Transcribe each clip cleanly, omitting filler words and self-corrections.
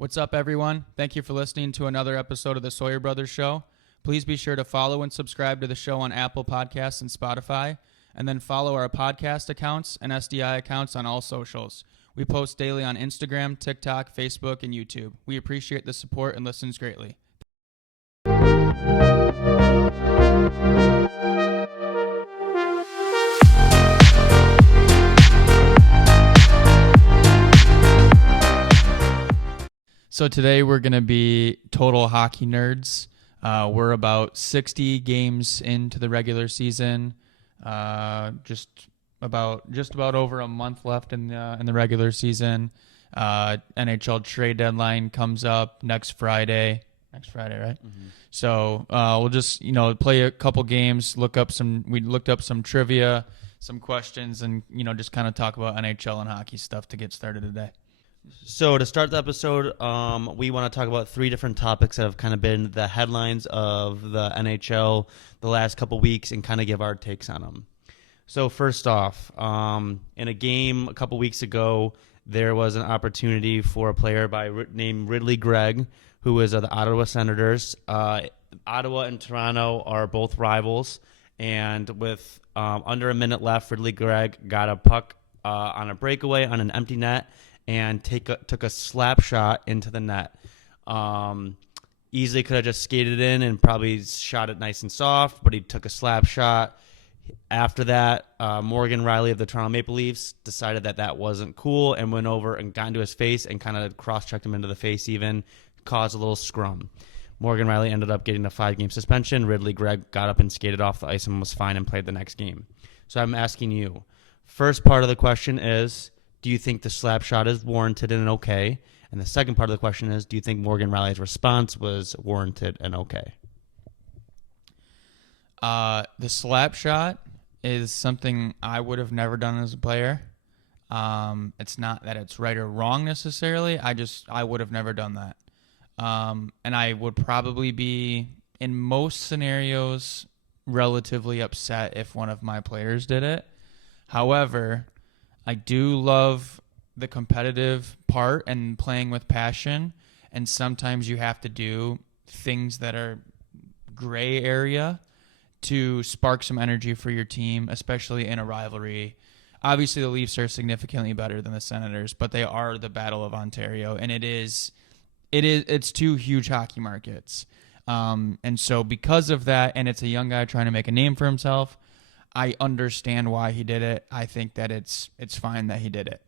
What's up, everyone? Thank you for listening to another episode of the Sawyer Brothers Show. Please be sure to follow and subscribe to the show on Apple Podcasts and Spotify, and then follow our podcast accounts and SDI accounts on all socials. We post daily on Instagram, TikTok, Facebook, and YouTube. We appreciate the support and listens greatly. So today we're going to be total hockey nerds. We're about 60 games into the regular season. Just about over a month left in the regular season. NHL trade deadline comes up next Friday. Next Friday, right? Mm-hmm. So we'll just play a couple games. We looked up some trivia, some questions, and just kind of talk about NHL and hockey stuff to get started today. So to start the episode, we want to talk about three different topics that have kind of been the headlines of the NHL the last couple weeks and kind of give our takes on them. So first off, in a game a couple weeks ago, there was an opportunity for a player named Ridley Gregg, who is of the Ottawa Senators. Ottawa and Toronto are both rivals, and with under a minute left, Ridley Gregg got a puck on a breakaway on an empty net and took a slap shot into the net. Easily could have just skated in and probably shot it nice and soft, but he took a slap shot. After that, Morgan Riley of the Toronto Maple Leafs decided that wasn't cool and went over and got into his face and kind of cross-checked him into the face even, caused a little scrum. Morgan Riley ended up getting a 5-game suspension. Ridley Gregg got up and skated off the ice and was fine and played the next game. So I'm asking you, first part of the question is, do you think the slap shot is warranted and okay? And the second part of the question is, do you think Morgan Riley's response was warranted and okay? The slap shot is something I would have never done as a player. It's not that it's right or wrong necessarily. I would have never done that. And I would probably be, in most scenarios, relatively upset if one of my players did it. However, I do love the competitive part and playing with passion, and sometimes you have to do things that are gray area to spark some energy for your team, especially in a rivalry. Obviously, the Leafs are significantly better than the Senators, but they are the Battle of Ontario, and it's two huge hockey markets. And so because of that, and it's a young guy trying to make a name for himself, I understand why he did it. I think that it's fine that he did it.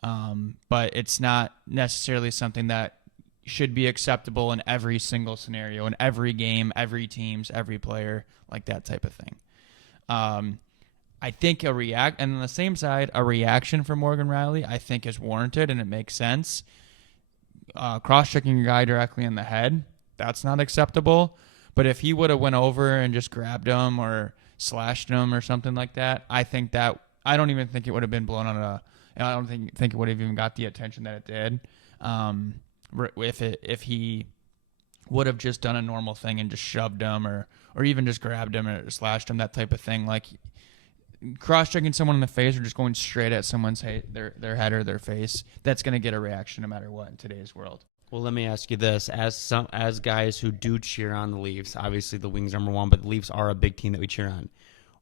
But it's not necessarily something that should be acceptable in every single scenario, in every game, every teams, every player, like that type of thing. I think and on the same side, a reaction from Morgan Riley, I think is warranted and it makes sense. Cross-checking a guy directly in the head, that's not acceptable. But if he would have went over and just grabbed him or slashed him or something like that, I don't even think it would have been blown on I don't think it would have even got the attention that it did. If he would have just done a normal thing and just shoved him or even just grabbed him or slashed him, that type of thing, like cross-checking someone in the face or just going straight at someone's their head or their face, that's going to get a reaction no matter what in today's world. Well, let me ask you this. As guys who do cheer on the Leafs, obviously the Wings number one, but the Leafs are a big team that we cheer on.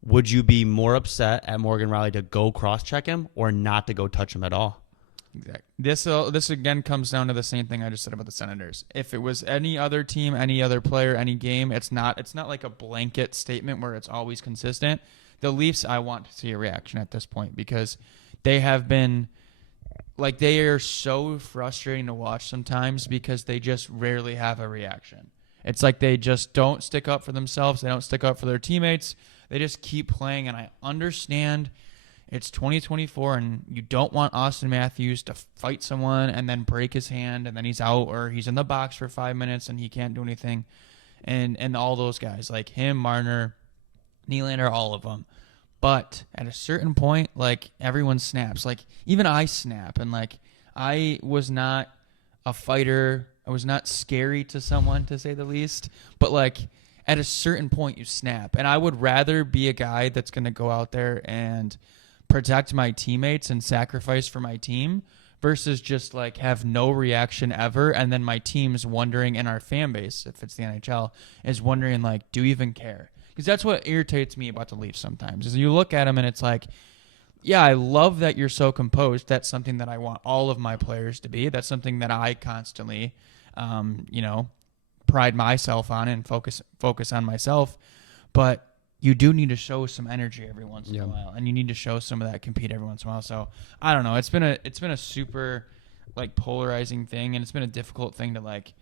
Would you be more upset at Morgan Riley to go cross-check him or not to go touch him at all? Exactly. This again comes down to the same thing I just said about the Senators. If it was any other team, any other player, any game, it's not like a blanket statement where it's always consistent. The Leafs, I want to see a reaction at this point because they have been they are so frustrating to watch sometimes because they just rarely have a reaction. It's like they just don't stick up for themselves. They don't stick up for their teammates. They just keep playing, and I understand it's 2024, and you don't want Austin Matthews to fight someone and then break his hand, and then he's out, or he's in the box for 5 minutes and he can't do anything. And all those guys, like him, Marner, Nylander, all of them. But at a certain point, everyone snaps. Even I snap, and I was not a fighter. I was not scary to someone, to say the least. But at a certain point, you snap. And I would rather be a guy that's going to go out there and protect my teammates and sacrifice for my team versus just like have no reaction ever, and then my team's wondering, and our fan base, if it's the NHL, is wondering like, do you even care? Because that's what irritates me about the Leafs sometimes. Is you look at them and it's like, yeah, I love that you're so composed. That's something that I want all of my players to be. That's something that I constantly, pride myself on and focus on myself. But you do need to show some energy every once in a while, and you need to show some of that compete every once in a while. So I don't know. It's been a super like polarizing thing, and it's been a difficult thing to like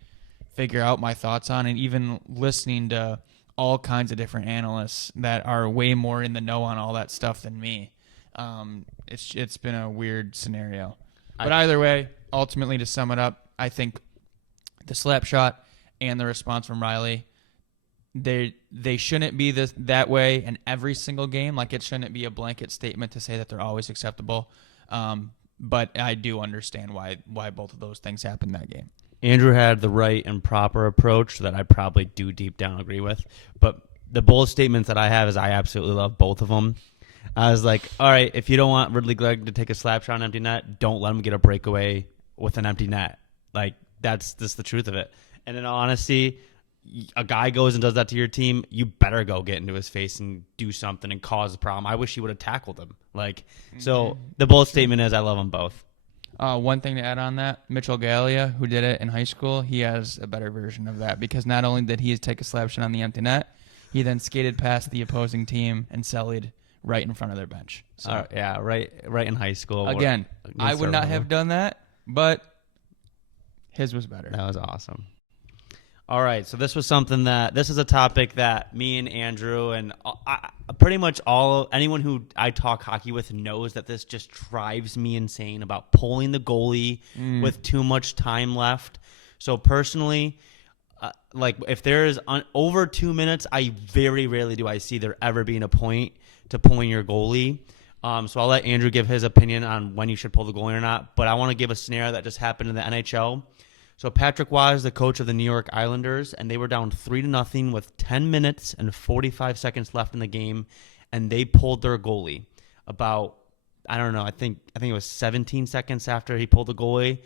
figure out my thoughts on, and even listening to all kinds of different analysts that are way more in the know on all that stuff than me. It's been a weird scenario. But either way, ultimately to sum it up, I think the slap shot and the response from Riley, they shouldn't be that way in every single game. Like, it shouldn't be a blanket statement to say that they're always acceptable. But I do understand why both of those things happened that game. Andrew had the right and proper approach that I probably do deep down agree with. But the bold statements that I have is I absolutely love both of them. I was like, all right, if you don't want Ridley Gregg to take a slap shot on empty net, don't let him get a breakaway with an empty net. Like, that's just the truth of it. And in all honesty, a guy goes and does that to your team, you better go get into his face and do something and cause a problem. I wish he would have tackled him. So the bold statement is I love them both. One thing to add on that, Mitchell Gallia, who did it in high school, he has a better version of that, because not only did he take a slap shot on the empty net, he then skated past the opposing team and sallied right in front of their bench. So right in high school. Again, I would not have done that, but his was better. That was awesome. All right, so this is a topic that me and Andrew and pretty much anyone who I talk hockey with knows that this just drives me insane about pulling the goalie with too much time left. So personally, if there is over 2 minutes, I very rarely do I see there ever being a point to pulling your goalie. So I'll let Andrew give his opinion on when you should pull the goalie or not. But I want to give a scenario that just happened in the NHL. So Patrick Waugh is the coach of the New York Islanders, and they were down 3-0 with 10 minutes and 45 seconds left in the game, and they pulled their goalie about, I don't know, I think it was 17 seconds after he pulled the goalie.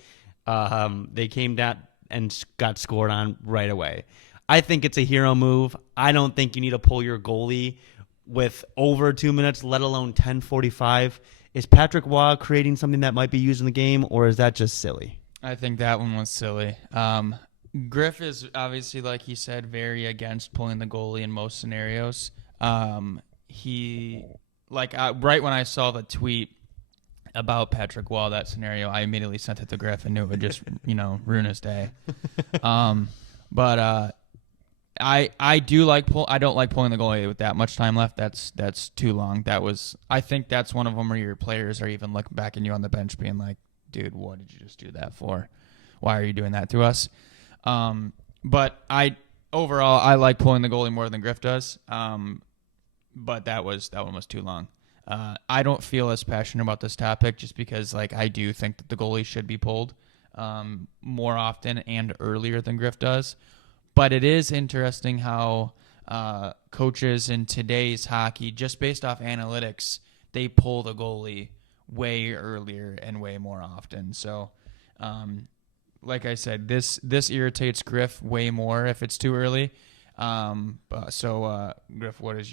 They came down and got scored on right away. I think it's a hero move. I don't think you need to pull your goalie with over 2 minutes, let alone 10:45. Is Patrick Waugh creating something that might be used in the game, or is that just silly? I think that one was silly. Griff is obviously, like he said, very against pulling the goalie in most scenarios. Right when I saw the tweet about Patrick Waugh, that scenario, I immediately sent it to Griff and knew it would just, ruin his day. But I do I don't like pulling the goalie with that much time left. That's too long. I think that's one of them where your players are even looking back at you on the bench being like, dude, what did you just do that for? Why are you doing that to us? But overall, I like pulling the goalie more than Griff does. But that one was too long. I don't feel as passionate about this topic just because, I do think that the goalie should be pulled more often and earlier than Griff does. But it is interesting how coaches in today's hockey, just based off analytics, they pull the goalie way earlier and way more often. So, like I said, this irritates Griff way more if it's too early. Griff, let's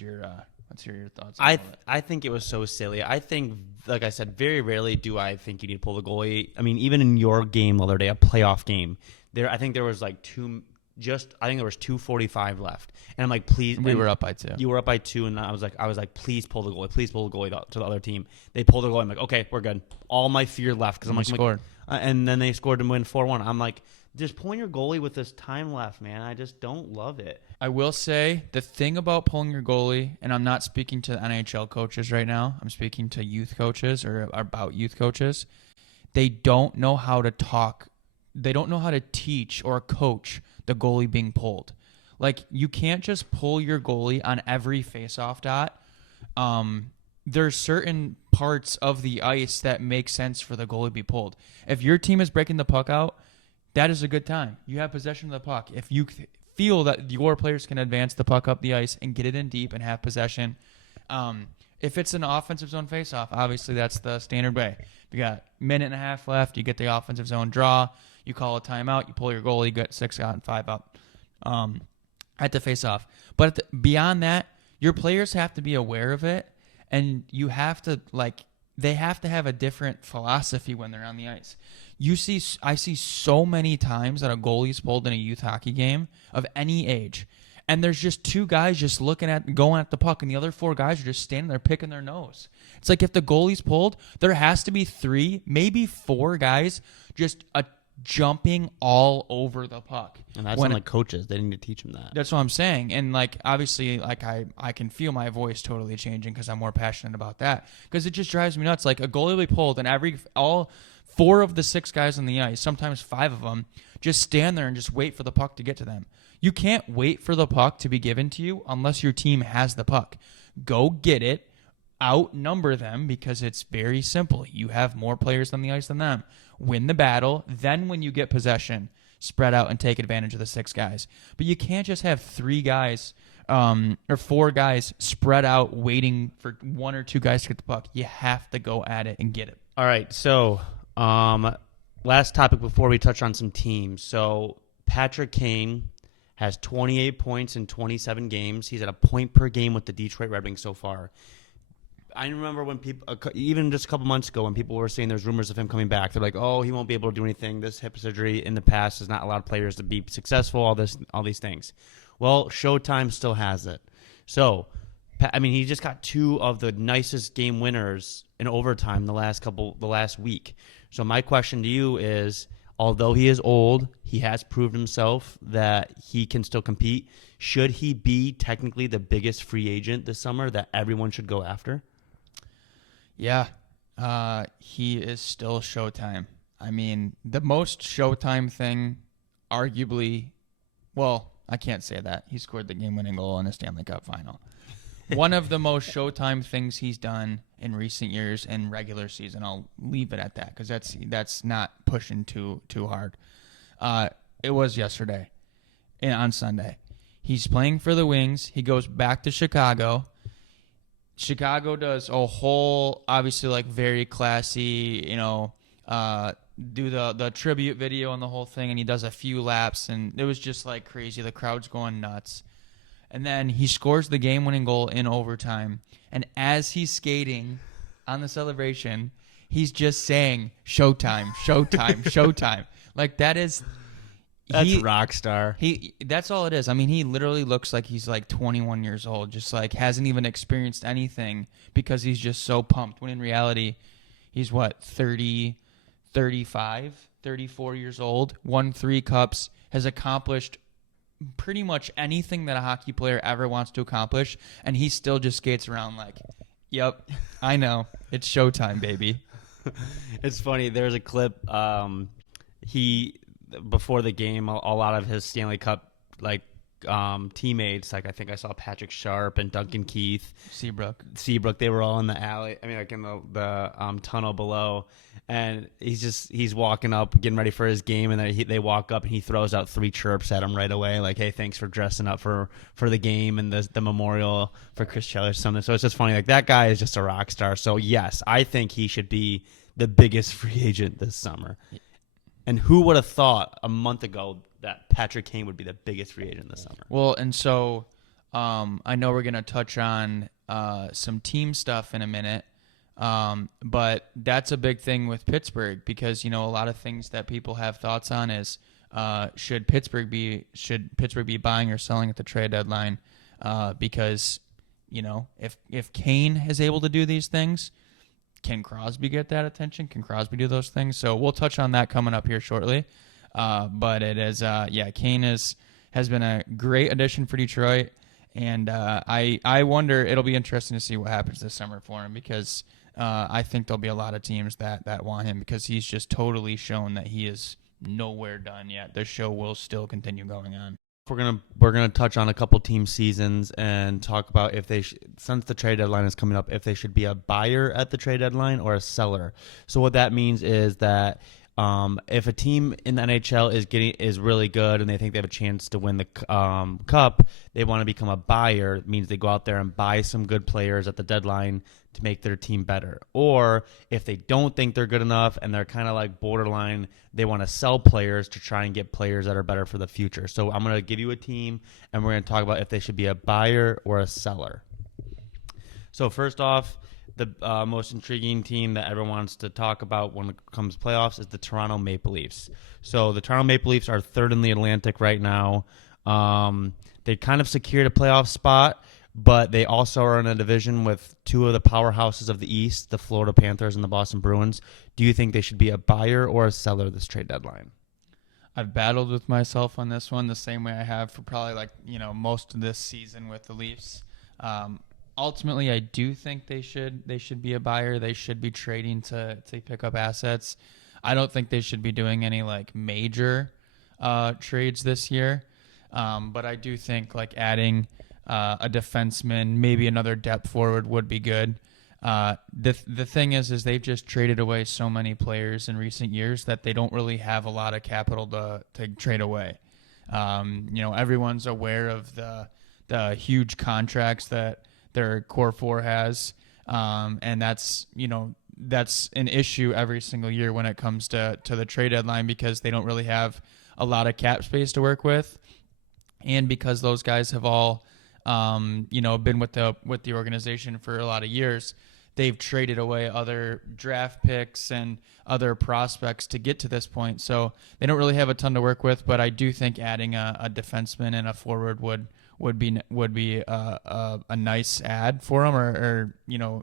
hear your thoughts on I think it was so silly. I think, like I said, very rarely do I think you need to pull the goalie. I mean, even in your game the other day, a playoff game, I think there was I think there was 2:45 left, and I'm like, please. We were up by 2. You were up by 2, and I was like, please pull the goalie, to the other team. They pulled the goalie. I'm like, okay, we're good. All my fear left because I'm like, scored, and then they scored to win 4-1. I'm like, just pulling your goalie with this time left, man. I just don't love it. I will say the thing about pulling your goalie, and I'm not speaking to NHL coaches right now. I'm speaking to youth coaches or about youth coaches. They don't know how to talk. They don't know how to teach or coach the goalie being pulled. You can't just pull your goalie on every face-off dot. There's certain parts of the ice that make sense for the goalie to be pulled. If your team is breaking the puck out, that is a good time. You have possession of the puck. If you feel that your players can advance the puck up the ice and get it in deep and have possession, if it's an offensive zone face-off, obviously that's the standard way. You got a minute and a half left. You get the offensive zone draw. You call a timeout. You pull your goal. You get 6 out and 5 out at the face-off. But beyond that, your players have to be aware of it, and you have to they have to have a different philosophy when they're on the ice. I see so many times that a goalie's pulled in a youth hockey game of any age, and there's just 2 guys just going at the puck, and the other 4 guys are just standing there picking their nose. It's like if the goalie's pulled, there has to be 3, maybe 4 guys just jumping all over the puck. And that's on the coaches. They need to teach them that. That's what I'm saying. And obviously, I can feel my voice totally changing because I'm more passionate about that. Because it just drives me nuts. Like a goalie will be pulled, and all 4 of the 6 guys on the ice, sometimes 5 of them, just stand there and just wait for the puck to get to them. You can't wait for the puck to be given to you unless your team has the puck. Go get it. Outnumber them because it's very simple. You have more players on the ice than them. Win the battle. Then when you get possession, spread out and take advantage of the 6 guys. But you can't just have 3 guys or 4 guys spread out waiting for 1 or 2 guys to get the puck. You have to go at it and get it. All right. So last topic before we touch on some teams. So Patrick Kane has 28 points in 27 games. He's at a point per game with the Detroit Red Wings so far. I remember when people, even just a couple months ago, when people were saying there's rumors of him coming back. They're like, "Oh, he won't be able to do anything. This hip surgery in the past has not allowed players to be successful. All these things." Well, Showtime still has it. So, he just got 2 of the nicest game winners in overtime the last week. So my question to you is, although he is old, he has proved himself that he can still compete. Should he be technically the biggest free agent this summer that everyone should go after? Yeah, he is still Showtime. The most Showtime thing, arguably, well, I can't say that. He scored the game-winning goal in the Stanley Cup final. One of the most Showtime things he's done in recent years in regular season. I'll leave it at that because that's not pushing too hard. It was yesterday, on Sunday. He's playing for the Wings. He goes back to Chicago. Chicago does a whole, obviously, very classy, do the tribute video and the whole thing, and he does a few laps, and it was just crazy. The crowd's going nuts. And then he scores the game-winning goal in overtime, and as he's skating on the celebration, he's just saying, "Showtime, Showtime, Showtime." That is... That's rock star. That's all it is. He literally looks like he's 21 years old, just hasn't even experienced anything because he's just so pumped. When in reality, he's 30, 35, 34 years old, won 3 cups, has accomplished pretty much anything that a hockey player ever wants to accomplish, and he still just skates around yep, I know. It's Showtime, baby. It's funny. There's a clip. Before the game, a lot of his Stanley Cup teammates, I think I saw Patrick Sharp and Duncan Keith, Seabrook. They were all in the alley. In the tunnel below, and he's walking up, getting ready for his game, and then they walk up and he throws out 3 chirps at him right away, "Hey, thanks for dressing up for the game and the memorial for Chris Cheller or something." So it's just funny. That guy is just a rock star. So yes, I think he should be the biggest free agent this summer. And who would have thought a month ago that Patrick Kane would be the biggest free agent this summer? Well, and so I know we're going to touch on some team stuff in a minute, but that's a big thing with Pittsburgh because, a lot of things that people have thoughts on is should Pittsburgh be buying or selling at the trade deadline? Because, if Kane is able to do these things, can Crosby get that attention? Can Crosby do those things? So we'll touch on that coming up here shortly. But it is, Kane has been a great addition for Detroit, and I wonder, it'll be interesting to see what happens this summer for him because I think there'll be a lot of teams that want him because he's just totally shown that he is nowhere done yet. The show will still continue going on. We're gonna touch on a couple team seasons and talk about if they since the trade deadline is coming up, if they should be a buyer at the trade deadline or a seller. So what that means is that if a team in the NHL is really good and they think they have a chance to win the cup, they want to become a buyer. It means they go out there and buy some good players at the deadline to make their team better. Or if they don't think they're good enough and they're kind of like borderline, they want to sell players to try and get players that are better for the future. So I'm going to give you a team, and we're going to talk about if they should be a buyer or a seller. So first off, the most intriguing team that everyone wants to talk about when it comes to playoffs is the Toronto Maple Leafs. So the Toronto Maple Leafs are third in the Atlantic right now. They kind of secured a playoff spot, but they also are in a division with two of the powerhouses of the East, the Florida Panthers and the Boston Bruins. Do you think they should be a buyer or a seller this trade deadline? I've battled with myself on this one the same way I have for probably most of this season with the Leafs. Ultimately, I do think they should be a buyer. They should be trading to pick up assets. I don't think they should be doing any major trades this year. But I do think adding a defenseman, maybe another depth forward would be good. The thing is they've just traded away so many players in recent years that they don't really have a lot of capital to trade away. Everyone's aware of the huge contracts that their core four has, and that's an issue every single year when it comes to the trade deadline, because they don't really have a lot of cap space to work with, and because those guys have all been with the organization for a lot of years. They've traded away other draft picks and other prospects to get to this point, so they don't really have a ton to work with. But I do think adding a defenseman and a forward would be a nice add for them, or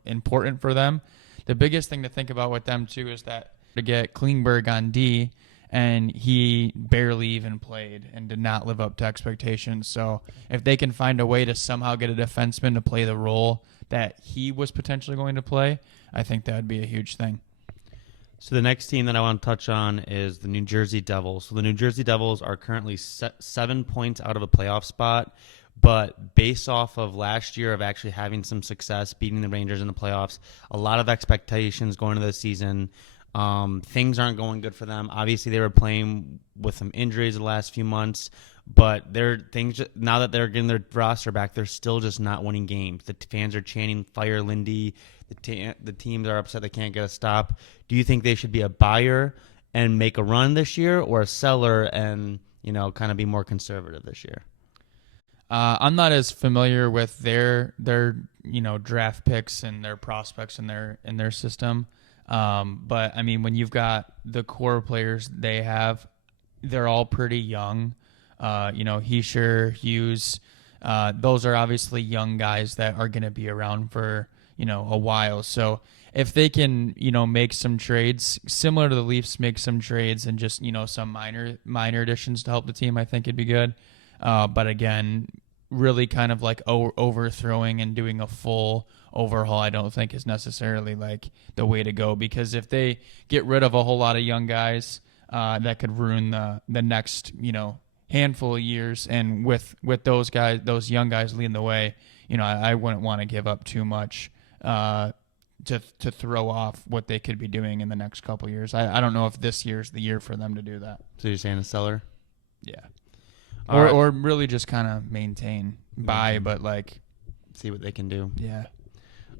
important for them. The biggest thing to think about with them too is that to get Klingberg on D, and he barely even played and did not live up to expectations. So if they can find a way to somehow get a defenseman to play the role that he was potentially going to play, I think that would be a huge thing. So the next team that I want to touch on is the New Jersey Devils. So the New Jersey Devils are currently 7 points out of a playoff spot, but based off of last year of actually having some success, beating the Rangers in the playoffs, a lot of expectations going into the season. Things aren't going good for them. Obviously, they were playing with some injuries the last few months, but now that they're getting their roster back, they're still just not winning games. The fans are chanting "Fire Lindy." The teams are upset they can't get a stop. Do you think they should be a buyer and make a run this year, or a seller and kind of be more conservative this year? I'm not as familiar with their draft picks and their prospects in their system. But I mean, when you've got the core players they have, they're all pretty young. Heischer, Hughes, those are obviously young guys that are going to be around for, a while. So if they can, make some trades similar to the Leafs, make some trades and just, some minor additions to help the team, I think it'd be good. But again, really kind of overthrowing and doing a full overhaul, I don't think is necessarily the way to go, because if they get rid of a whole lot of young guys, that could ruin the next handful of years. And with those young guys leading the way, I wouldn't want to give up too much to throw off what they could be doing in the next couple of years. I don't know if this year's the year for them to do that. So you're saying a seller? Yeah. Or really just kind of maintain, buy, but see what they can do. Yeah.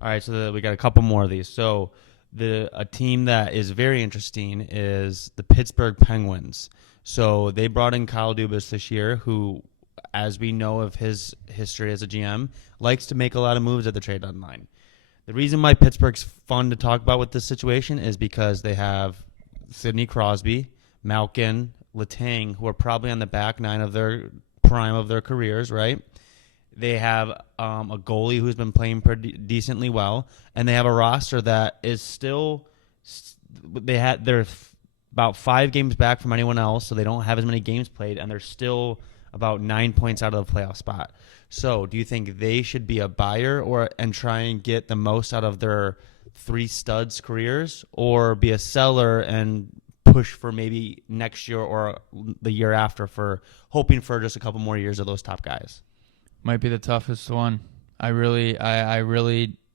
All right, so we got a couple more of these. So a team that is very interesting is the Pittsburgh Penguins. So they brought in Kyle Dubas this year, who, as we know of his history as a GM, likes to make a lot of moves at the trade deadline. The reason why Pittsburgh's fun to talk about with this situation is because they have Sidney Crosby, Malkin, Letang, who are probably on the back nine of their prime of their careers, right? They have a goalie who's been playing pretty decently well, and they have a roster that is still they're about 5 games back from anyone else, so they don't have as many games played, and they're still about 9 points out of the playoff spot. So, do you think they should be a buyer and try and get the most out of their 3 studs' careers, or be a seller and push for maybe next year or the year after, for hoping for just a couple more years of those top guys? Might be the toughest one. I really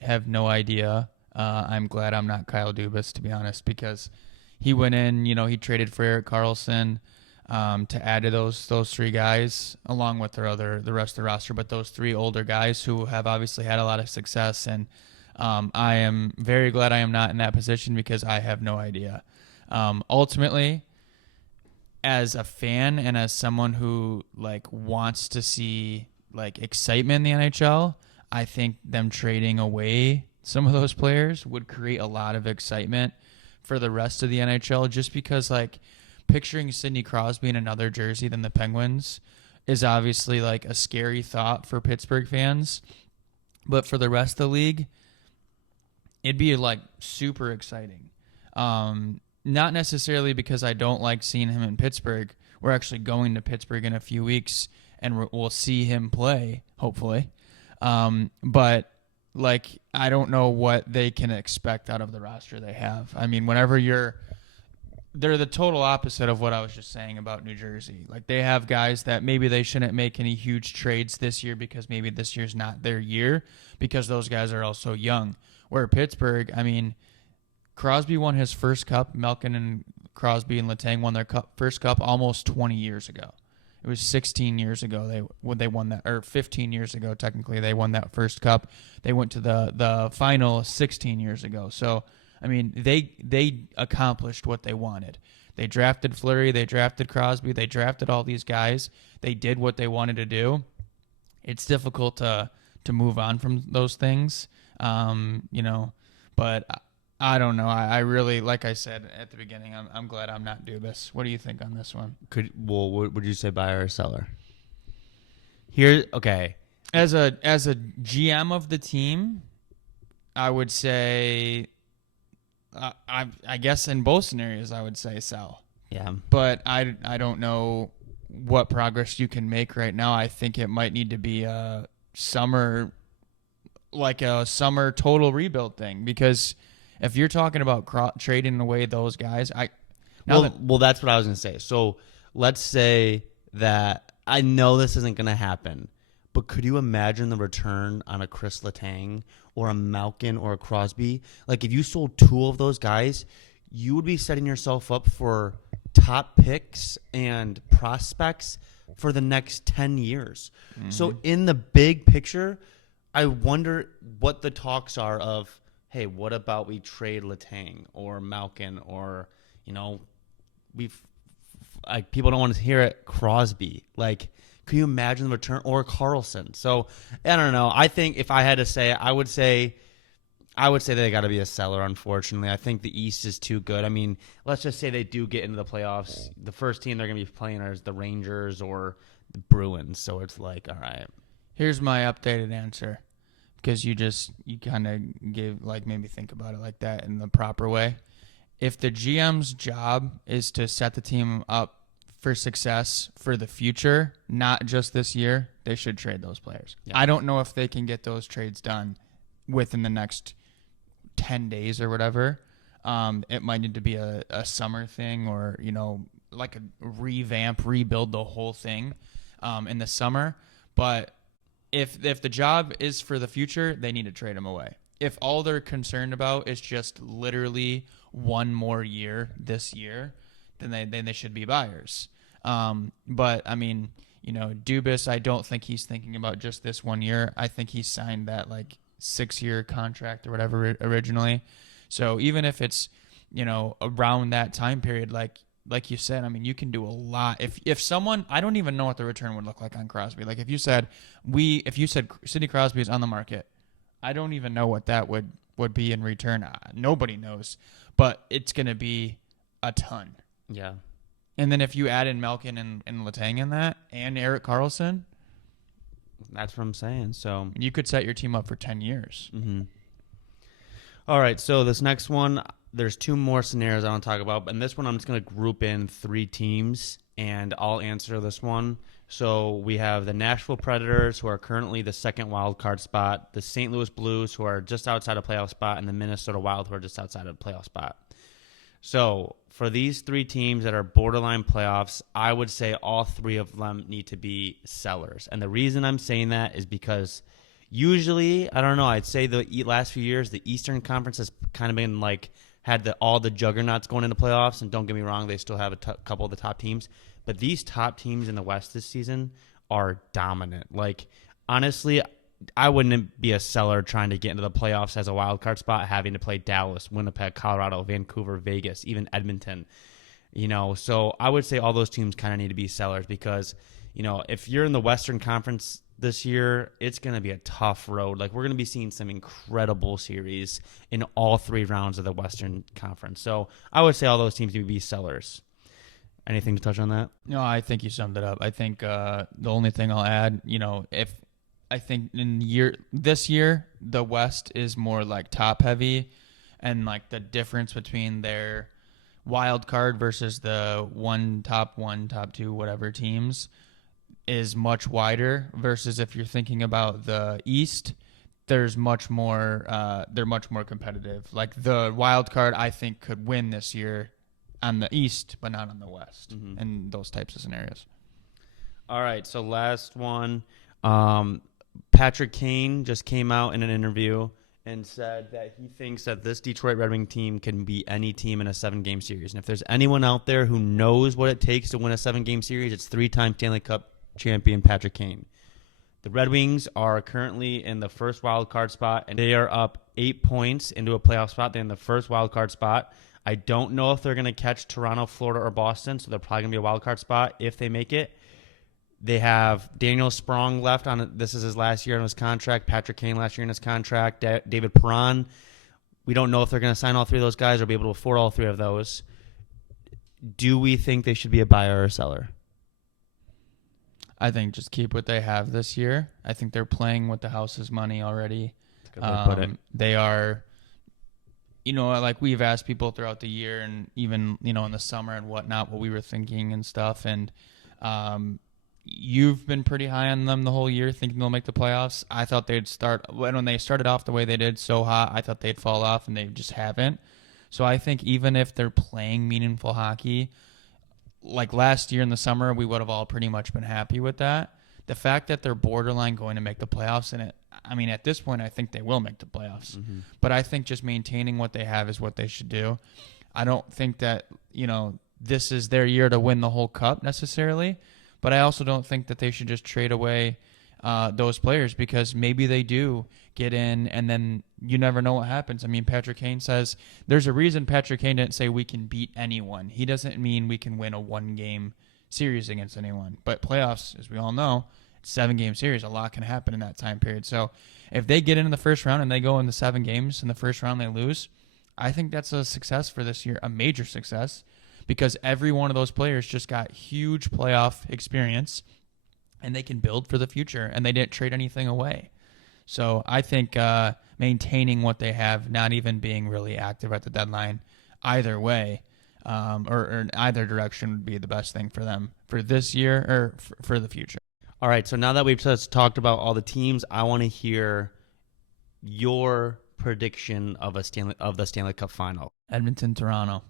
have no idea. I'm glad I'm not Kyle Dubas, to be honest, because he went in, he traded for Erik Karlsson to add to those 3 guys, along with the rest of the roster, but those 3 older guys who have obviously had a lot of success. And I am very glad I am not in that position because I have no idea. Ultimately, as a fan and as someone who wants to see excitement in the NHL, I think them trading away some of those players would create a lot of excitement for the rest of the NHL, just because picturing Sidney Crosby in another jersey than the Penguins is obviously a scary thought for Pittsburgh fans. But for the rest of the league, it'd be super exciting. Not necessarily because I don't like seeing him in Pittsburgh. We're actually going to Pittsburgh in a few weeks, and we'll see him play, hopefully. But I don't know what they can expect out of the roster they have. I mean, they're the total opposite of what I was just saying about New Jersey. They have guys that maybe they shouldn't make any huge trades this year because maybe this year's not their year because those guys are also young. Where Pittsburgh, I mean, Crosby won his first cup. Malkin and Crosby and Letang won their first cup almost 20 years ago. It was 16 years ago they won that, or 15 years ago technically they won that first cup. They went to the final 16 years ago. So I mean, they accomplished what they wanted. They drafted Fleury, they drafted Crosby, they drafted all these guys. They did what they wanted to do. It's difficult to move on from those things, but I don't know. I really, like I said at the beginning, I'm glad I'm not Dubas. What do you think on this one? Would you say buyer or seller? Here, okay. As a GM of the team, I would say, I guess in both scenarios, I would say sell. Yeah. But I don't know what progress you can make right now. I think it might need to be a summer total rebuild thing, because if you're talking about trading away those guys, that's what I was going to say. So let's say that I know this isn't going to happen, but could you imagine the return on a Chris Letang or a Malkin or a Crosby? If you sold two of those guys, you would be setting yourself up for top picks and prospects for the next 10 years. Mm-hmm. So in the big picture, I wonder what the talks are of, hey, what about we trade Letang or Malkin or, people don't want to hear it, Crosby. Can you imagine the return, or Carlson? So I don't know. I think if I had to say, I would say they got to be a seller. Unfortunately, I think the East is too good. I mean, let's just say they do get into the playoffs. The first team they're going to be playing is the Rangers or the Bruins. So it's all right. Here's my updated answer, because you kind of gave made me think about it like that in the proper way. If the GM's job is to set the team up for success for the future, not just this year, they should trade those players. Yeah. I don't know if they can get those trades done within the next 10 days or whatever. It might need to be a summer thing, or a rebuild the whole thing in the summer. But if the job is for the future, they need to trade them away. If all they're concerned about is just literally one more year this year, then they should be buyers. But I mean, Dubas, I don't think he's thinking about just this 1 year. I think he signed that 6-year contract or whatever originally. So even if it's around that time period, like you said, I mean, you can do a lot. If someone, I don't even know what the return would look like on Crosby. If you said Sidney Crosby is on the market, I don't even know what that would be in return. Nobody knows, but it's going to be a ton. Yeah. And then if you add in Malkin and Letang in that, and Erik Karlsson, that's what I'm saying. So you could set your team up for 10 years. Mm-hmm. All right. So this next one, there's two more scenarios I want to talk about. And this one, I'm just going to group in 3 teams, and I'll answer this one. So we have the Nashville Predators, who are currently the second wild card spot, the St. Louis Blues, who are just outside a playoff spot, and the Minnesota Wild, who are just outside of a playoff spot. So for these 3 teams that are borderline playoffs, I would say all 3 of them need to be sellers. And the reason I'm saying that is because usually, I don't know, I'd say the last few years, the Eastern Conference has kind of been had all the juggernauts going into playoffs. And don't get me wrong, they still have a couple of the top teams. But these top teams in the West this season are dominant. Honestly, I wouldn't be a seller trying to get into the playoffs as a wild card spot, having to play Dallas, Winnipeg, Colorado, Vancouver, Vegas, even Edmonton. So I would say all those teams kind of need to be sellers because, if you're in the Western Conference this year, it's going to be a tough road. Like, we're going to be seeing some incredible series in all 3 rounds of the Western Conference. So I would say all those teams need to be sellers. Anything to touch on that? No, I think you summed it up. I think the only thing I'll add, if I think this year the West is more like top heavy, and like the difference between their wild card versus the top 2, whatever teams is much wider. Versus if you're thinking about the East, there's much more. They're much more competitive. Like the wild card, I think could win this year on the East, but not on the West, and those types of scenarios. All right, so last one. Patrick Kane just came out in an interview and said that he thinks that this Detroit Red Wing team can beat any team in a 7-game series. And if there's anyone out there who knows what it takes to win a 7-game series, it's 3-time Stanley Cup champion Patrick Kane. The Red Wings are currently in the first wild card spot, and they are up 8 points into a playoff spot. They're in the first wild card spot. I don't know if they're going to catch Toronto, Florida, or Boston, so they're probably going to be a wild card spot if they make it. They have Daniel Sprong left on it. This is his last year on his contract. Patrick Kane last year in his contract. David Perron. We don't know if they're going to sign all 3 of those guys or be able to afford all 3 of those. Do we think they should be a buyer or a seller? I think just keep what they have this year. I think they're playing with the house's money already. That's a good way to put it. They are, like we've asked people throughout the year and even, in the summer and whatnot, what we were thinking and stuff. And you've been pretty high on them the whole year, thinking they'll make the playoffs. I thought they'd when they started off the way they did, so hot, I thought they'd fall off, and they just haven't. So I think even if they're playing meaningful hockey, like last year in the summer, we would have all pretty much been happy with that. The fact that they're borderline going to make the playoffs, and at this point, I think they will make the playoffs. Mm-hmm. But I think just maintaining what they have is what they should do. I don't think that, this is their year to win the whole cup necessarily. But I also don't think that they should just trade away those players because maybe they do get in and then you never know what happens. Patrick Kane says there's a reason Patrick Kane didn't say we can beat anyone. He doesn't mean we can win a 1-game series against anyone. But playoffs, as we all know, 7-game series, a lot can happen in that time period. So if they get into the first round and they go into 7 games in the first round they lose, I think that's a success for this year, a major success. Because every one of those players just got huge playoff experience, and they can build for the future, and they didn't trade anything away. So I think maintaining what they have, not even being really active at the deadline, either way, or in either direction would be the best thing for them for this year or for the future. All right, so now that we've just talked about all the teams, I want to hear your prediction of the Stanley Cup final. Edmonton, Toronto.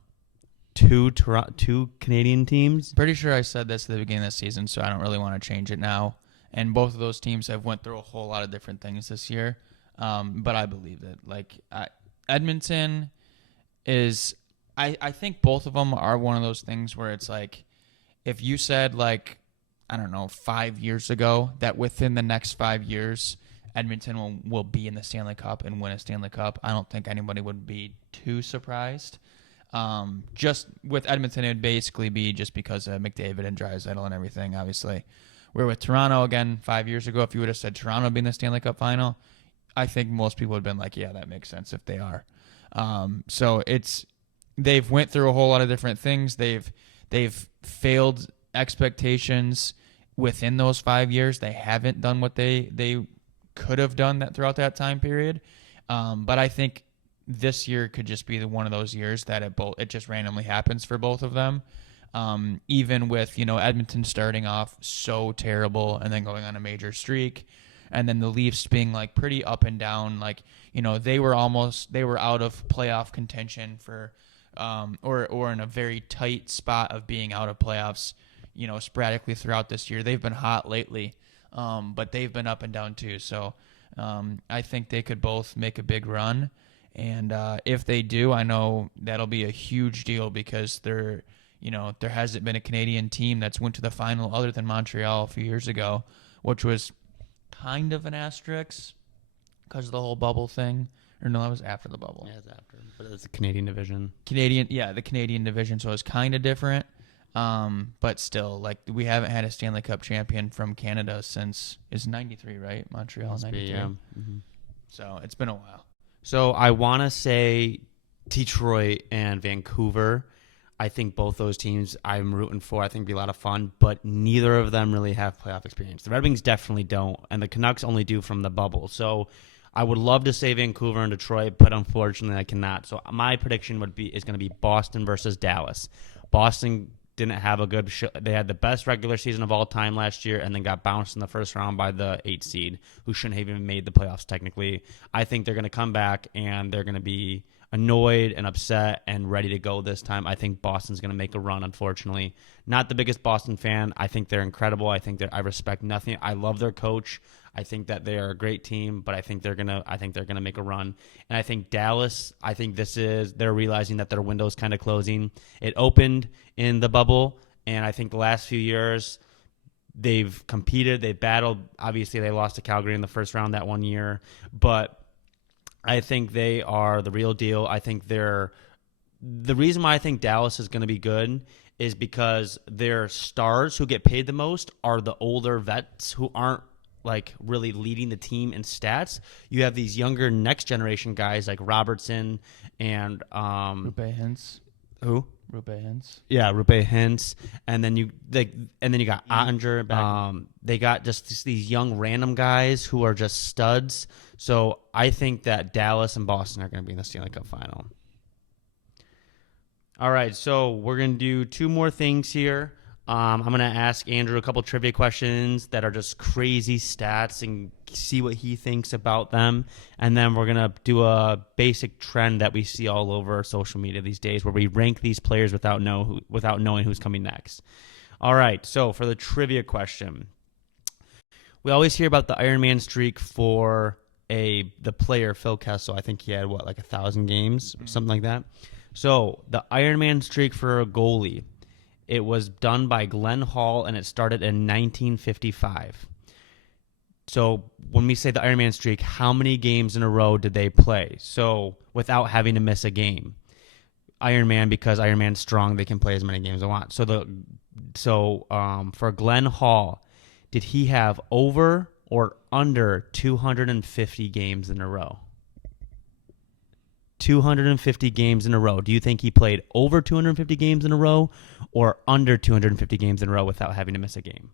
Two Canadian teams? Pretty sure I said this at the beginning of the season, so I don't really want to change it now. And both of those teams have went through a whole lot of different things this year. But I believe it. Edmonton is – I think both of them are one of those things where it's like if you said 5 years ago that within the next 5 years Edmonton will be in the Stanley Cup and win a Stanley Cup, I don't think anybody would be too surprised. Just with Edmonton, it would basically be just because of McDavid and Draisaitl and everything, obviously. Where with Toronto, again, 5 years ago, if you would have said Toronto would be in the Stanley Cup final, I think most people would have been like, yeah, that makes sense if they are. So they've went through a whole lot of different things. They've failed expectations within those 5 years. They haven't done what they could have done throughout that time period. But I think this year could just be one of those years that it just randomly happens for both of them. Even with, Edmonton starting off so terrible and then going on a major streak, and then the Leafs being pretty up and down, they were out of playoff contention for, or in a very tight spot of being out of playoffs, sporadically throughout this year. They've been hot lately, but they've been up and down too. So I think they could both make a big run. And if they do, I know that'll be a huge deal because there hasn't been a Canadian team that's went to the final other than Montreal a few years ago, which was kind of an asterisk because of the whole bubble thing. Or no, that was after the bubble. Yeah, it's after. But it's the Canadian division. The Canadian division, so it's kind of different. But still, like, we haven't had a Stanley Cup champion from Canada since it's 93, right? Montreal, 93. Yeah. Mm-hmm. So it's been a while. So I want to say Detroit and Vancouver. I think both those teams I'm rooting for. I think it'd be a lot of fun, but neither of them really have playoff experience. The Red Wings definitely don't, and the Canucks only do from the bubble. So I would love to say Vancouver and Detroit, but unfortunately I cannot. So my prediction is going to be Boston versus Dallas. Boston didn't have a good they had the best regular season of all time last year and then got bounced in the first round by the 8 seed, who shouldn't have even made the playoffs technically. I think they're going to come back and they're going to be annoyed and upset and ready to go this time. I think Boston's going to make a run, unfortunately. Not the biggest Boston fan. I think they're incredible. I respect nothing. I love their coach. I think that they are a great team, but I think they're gonna make a run. And I think Dallas, they're realizing that their window's kind of closing. It opened in the bubble, and I think the last few years they've competed, they've battled. Obviously, they lost to Calgary in the first round that one year, but I think they are the real deal. I think the reason why I think Dallas is going to be good is because their stars who get paid the most are the older vets who aren't like really leading the team in stats. You have these younger next generation guys like Robertson and Rupe Hintz. Who? Rupe Hintz. Yeah, Rupe Hintz. And then you got Ottinger. They got just these young random guys who are just studs. So I think that Dallas and Boston are going to be in the Stanley Cup final. All right, so we're going to do two more things here. I'm going to ask Andrew a couple trivia questions that are just crazy stats and see what he thinks about them. And then we're going to do a basic trend that we see all over social media these days where we rank these players without knowing who's coming next. All right, so for the trivia question, we always hear about the Iron Man streak for the player Phil Kessel. I think he had, 1,000 games or something like that. So the Iron Man streak for a goalie, it was done by Glenn Hall, and it started in 1955. So when we say the Iron Man streak, how many games in a row did they play? So without having to miss a game. Iron Man, because Iron Man's strong, they can play as many games as they want. So for Glenn Hall, did he have over or under 250 games in a row? 250 games in a row. Do you think he played over 250 games in a row or under 250 games in a row without having to miss a game?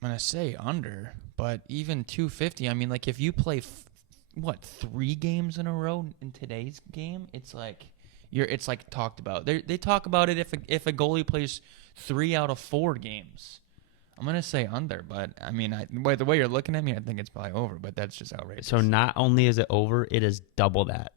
I'm going to say under, but even 250, I mean, like, if you play, 3 games in a row in today's game, it's like talked about. They talk about it if a goalie plays 3 out of 4 games. I'm going to say under, but, I mean, the way you're looking at me, I think it's probably over, but that's just outrageous. So not only is it over, it is double that.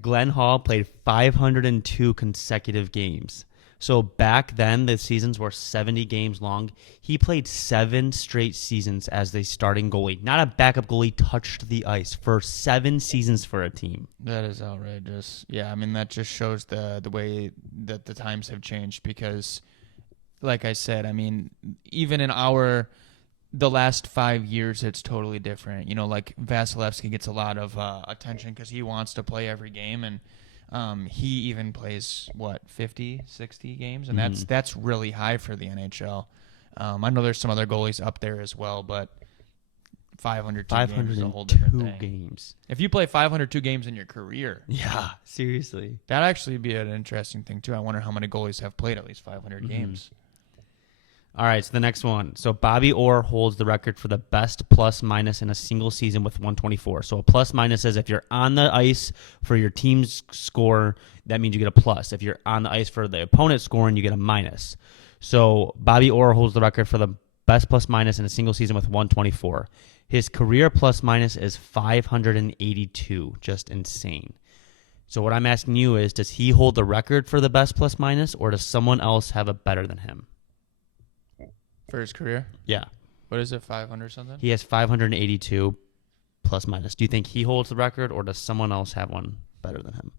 Glenn Hall played 502 consecutive games. So back then, the seasons were 70 games long. He played 7 straight seasons as the starting goalie. Not a backup goalie, touched the ice for 7 seasons for a team. That is outrageous. Yeah, I mean, that just shows the way that the times have changed because, like I said, I mean, even in the last 5 years, it's totally different. You know, like Vasilevsky gets a lot of attention because he wants to play every game, and he even plays 50, 60 games, and that's really high for the NHL. I know there's some other goalies up there as well, but 502 games is a whole different thing. Games. If you play 502 games in your career, yeah, seriously, that'd actually be an interesting thing too. I wonder how many goalies have played at least 500 games. All right, so the next one. So Bobby Orr holds the record for the best plus-minus in a single season with 124. So a plus-minus is if you're on the ice for your team's score, that means you get a plus. If you're on the ice for the opponent's scoring, you get a minus. So Bobby Orr holds the record for the best plus-minus in a single season with 124. His career plus-minus is 582, just insane. So what I'm asking you is, does he hold the record for the best plus-minus, or does someone else have a better than him? For his career? Yeah. What is it, 500 something? He has 582 plus minus. Do you think he holds the record, or does someone else have one better than him?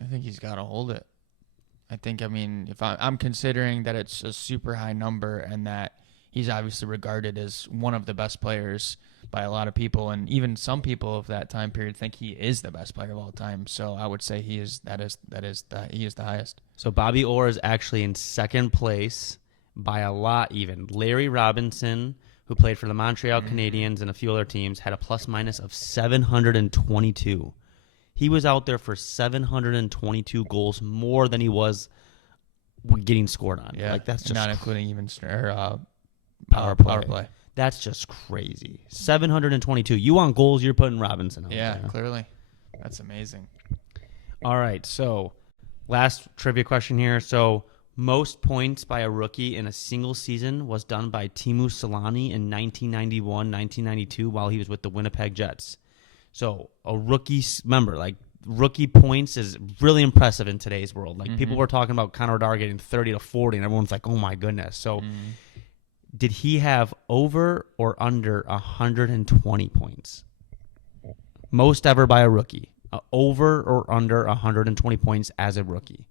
I think he's got to hold it. I mean, if I'm considering that it's a super high number and that he's obviously regarded as one of the best players by a lot of people, and even some people of that time period think he is the best player of all time. So I would say he is the highest. So Bobby Orr is actually in second place by a lot even. Larry Robinson, who played for the Montreal Canadiens and a few other teams, had a plus-minus of 722. He was out there for 722 goals, more than he was getting scored on. Yeah, like that's just not including even power play. That's just crazy. 722. You want goals, you're putting Robinson out Yeah, there. clearly. That's amazing. All right, so last trivia question here. So most points by a rookie in a single season was done by Teemu Selanne in 1991, 1992 while he was with the Winnipeg Jets. So a rookie, remember, like rookie points is really impressive in today's world. Like people were talking about Connor Bedard getting 30 to 40 and everyone's like, oh my goodness. So did he have over or under 120 points? Most ever by a rookie. Over or under 120 points as a rookie?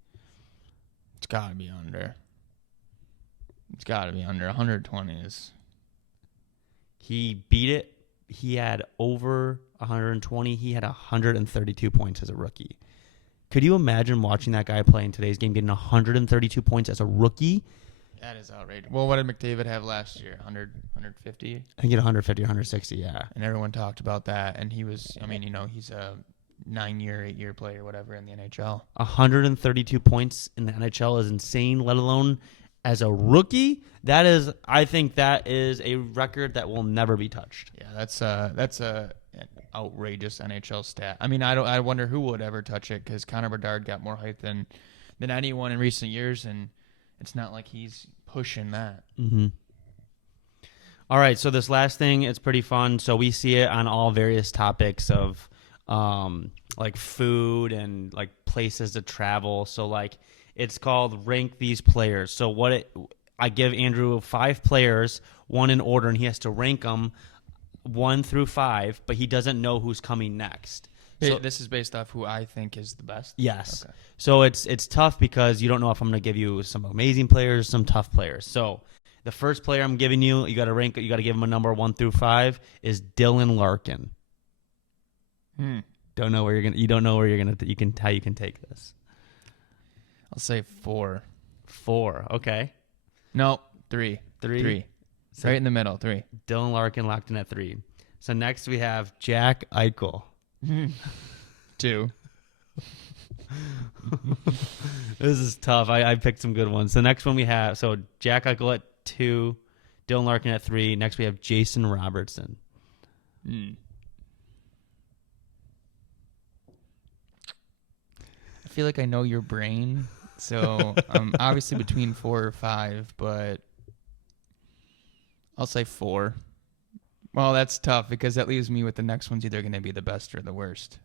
It's got to be under. It's got to be under. 120 is. He beat it. He had over 120. He had 132 points as a rookie. Could you imagine watching that guy play in today's game, getting 132 points as a rookie? That is outrageous. Well, what did McDavid have last year? 100, 150? I think 150, 160, yeah. And everyone talked about that. And he was, I mean, he's a 9-year, 8-year player, whatever, in the NHL. 132 points in the NHL is insane, let alone as a rookie. I think that is a record that will never be touched. Yeah, that's an outrageous NHL stat. I mean, I wonder who would ever touch it because Connor Bedard got more hype than anyone in recent years, and it's not like he's pushing that. Mm-hmm. All right, so this last thing, it's pretty fun. So we see it on all various topics of like food and like places to travel. So like it's called Rank These Players. So I give Andrew 5 players, one in order, and he has to rank them 1 through 5, but he doesn't know who's coming next. So, this is based off who I think is the best? Yes. Okay. So it's tough because you don't know if I'm going to give you some amazing players, some tough players. So the first player I'm giving you, you got to give him a number 1 through 5, is Dylan Larkin. You don't know where you can take this. I'll say 4. 4, okay. No, 3. 3. So right in the middle, 3. Dylan Larkin locked in at 3. So next we have Jack Eichel. 2. This is tough. I picked some good ones. The next one we have, so Jack Eichel at 2, Dylan Larkin at 3. Next we have Jason Robertson. I feel like I know your brain, so I'm obviously between 4 or 5, but I'll say 4. Well, that's tough because that leaves me with the next one's either going to be the best or the worst.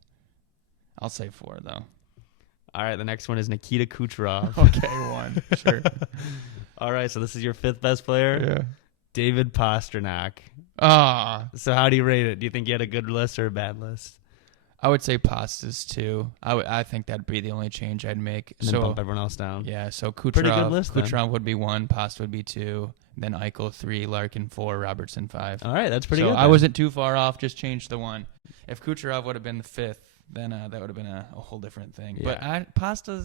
I'll say 4, though. All right, the next one is Nikita Kucherov. Okay, 1. Sure. All right, so this is your 5th best player? Yeah. David Pastrnak. So how do you rate it? Do you think you had a good list or a bad list? I would say Pasta's 2. I think that'd be the only change I'd make. And then bump everyone else down. Yeah, so Pretty good list, then. Kucherov would be 1, Pasta would be 2, then Eichel 3, Larkin 4, Robertson 5. All right, that's pretty good. So I wasn't too far off, just changed the 1. If Kucherov would have been the 5th, then that would have been a whole different thing. Yeah. But Pasta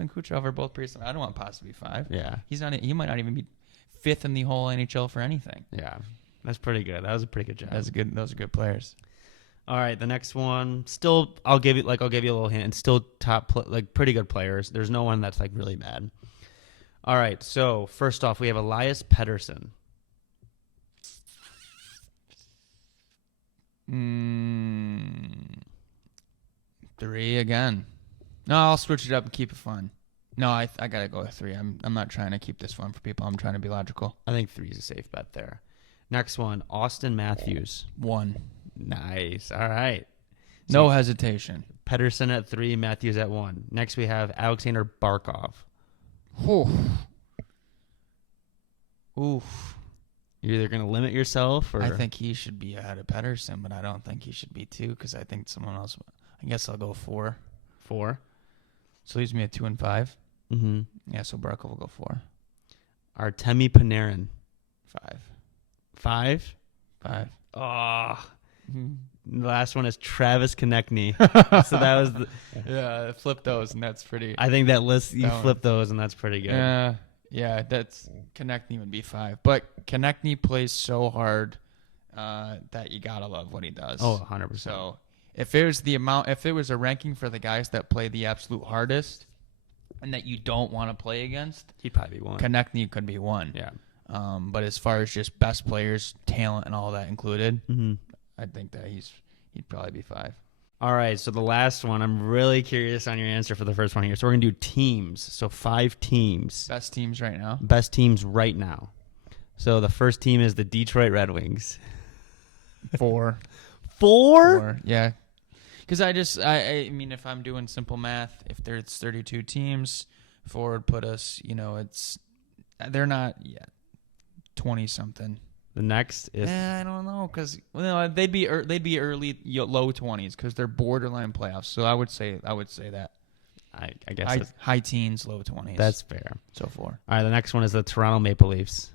and Kucherov are both pretty similar. I don't want Pasta to be 5. Yeah. He might not even be 5th in the whole NHL for anything. Yeah. That's pretty good. That was a pretty good job. Those are good players. All right, the next one, still I'll give you a little hint. Still pretty good players. There's no one that's like really bad. All right, so first off, we have Elias Pettersson. 3 again. No, I'll switch it up and keep it fun. No, I gotta go with 3. I'm not trying to keep this fun for people. I'm trying to be logical. I think 3 is a safe bet there. Next one, Austin Matthews. 1. Nice. All right. No hesitation. Pettersson at 3, Matthews at 1. Next we have Alexander Barkov. Oof. You're either going to limit yourself or... I think he should be ahead of Pettersson, but I don't think he should be 2 because I think someone else... I guess I'll go 4. 4? So leaves me at 2 and 5. Mm-hmm. Yeah, so Barkov will go 4. Artemi Panarin. 5. 5? 5. Oh, Mhm. the last one is Travis Konechny. So that was Yeah, flip those, and that's pretty. I think that list, you That flip those, and that's pretty good. Yeah, that's Konechny would be 5. But Konechny plays so hard that you gotta love what he does. Oh, 100%. So if it was a ranking for the guys that play the absolute hardest and that you don't want to play against, He'd probably be 1. Konechny could be 1. Yeah. But as far as just best players, talent, and all that included, Mm-hmm. I think that he'd probably be 5. All right, so the last one, I'm really curious on your answer for the first one here. So we're going to do teams. So 5 teams. Best teams right now. Best teams right now. So the first team is the Detroit Red Wings. 4. 4? Yeah. Because I mean, if I'm doing simple math, if there's 32 teams, 4 would put us, they're not yet 20 something. The next is I don't know, because they'd be early low 20s because they're borderline playoffs. So I would say that I guess high teens, low 20s. that's fair. So 4. All right, the next one is the Toronto Maple Leafs.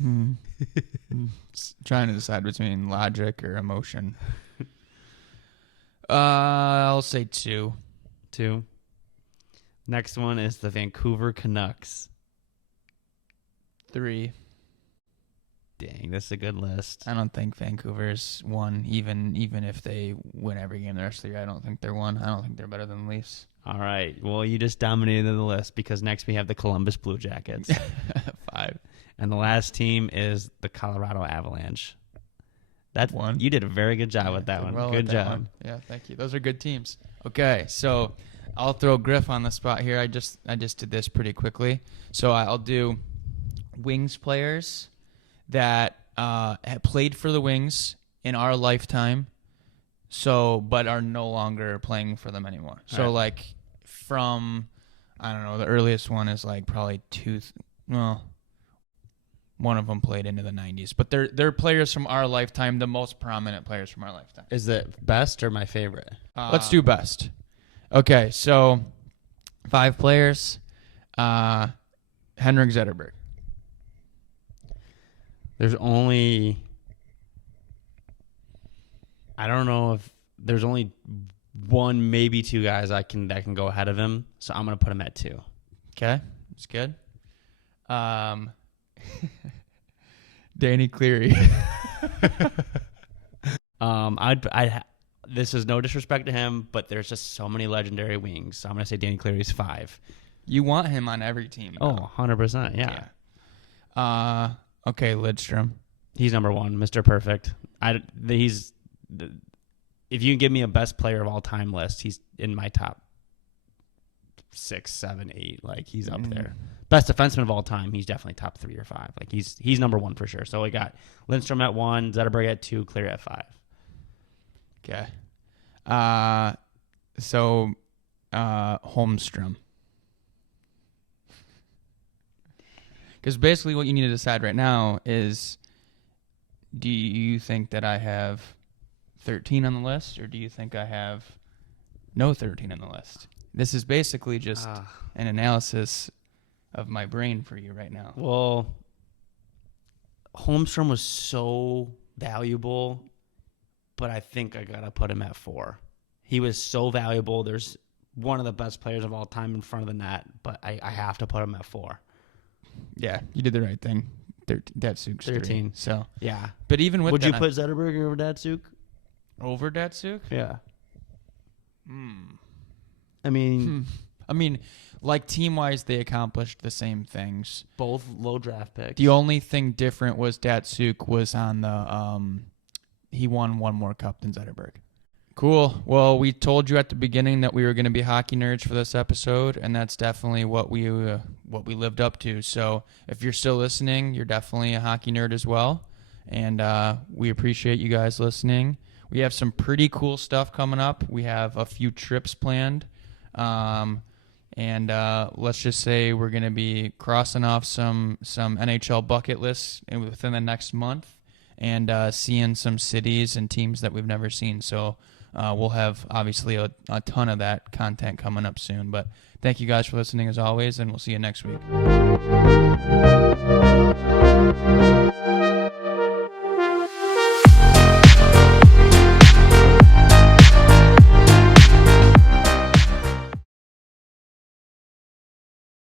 Trying to decide between logic or emotion. I'll say 2. 2. Next one is the Vancouver Canucks. 3. Dang, that's a good list. I don't think Vancouver's 1, even if they win every game the rest of the year. I don't think they're 1. I don't think they're better than the Leafs. All right, well, you just dominated the list because next we have the Columbus Blue Jackets. 5. And the last team is the Colorado Avalanche. That's 1. You did a very good job with that did one. well Good with that job. one. Yeah, thank you. Those are good teams. Okay, so I'll throw Griff on the spot here. I just did this pretty quickly. So I'll do Wings players that have played for the Wings in our lifetime, but are no longer playing for them anymore. So like from, I don't know, the earliest one is like probably one of them played into the 90s, but they're players from our lifetime, the most prominent players from our lifetime. Is it best or my favorite? Let's do best. Okay, so 5 players. Henrik Zetterberg. There's only, I don't know if there's only 1, maybe 2 guys that can go ahead of him, so I'm gonna put him at 2. Okay, that's good. Danny Cleary. This is no disrespect to him, but there's just so many legendary wings, so I'm gonna say Danny Cleary's 5. You want him on every team. Oh, 100%, yeah. Okay, Lidstrom. He's number 1, Mr. Perfect. If you can give me a best player of all time list, he's in my top 6, 7, 8. Like, he's up there. Best defenseman of all time, he's definitely top 3 or 5. Like, he's number 1 for sure. So we got Lindstrom at 1, Zetterberg at 2, Cleary at 5. Okay. So Holmstrom. Because basically what you need to decide right now is, do you think that I have 13 on the list, or do you think I have no 13 on the list? This is basically just an analysis of my brain for you right now. Well, Holmstrom was so valuable, but I think I got to put him at 4. He was so valuable. There's one of the best players of all time in front of the net, but I have to put him at 4. Yeah, you did the right thing. Datsuk's 13. 3. So, yeah. but even with Would that, you put Zetterberg over Datsuk? over Datsuk? Yeah. I mean, like team-wise, they accomplished the same things. both low draft picks. The only thing different was Datsuk was on the he won one more cup than Zetterberg. Cool. Well, we told you at the beginning that we were going to be hockey nerds for this episode, and that's definitely what we lived up to. So if you're still listening, you're definitely a hockey nerd as well, and we appreciate you guys listening. We have some pretty cool stuff coming up. We have a few trips planned, and let's just say we're going to be crossing off some NHL bucket lists within the next month, and seeing some cities and teams that we've never seen. So we'll have obviously a ton of that content coming up soon. But thank you guys for listening as always, and we'll see you next week.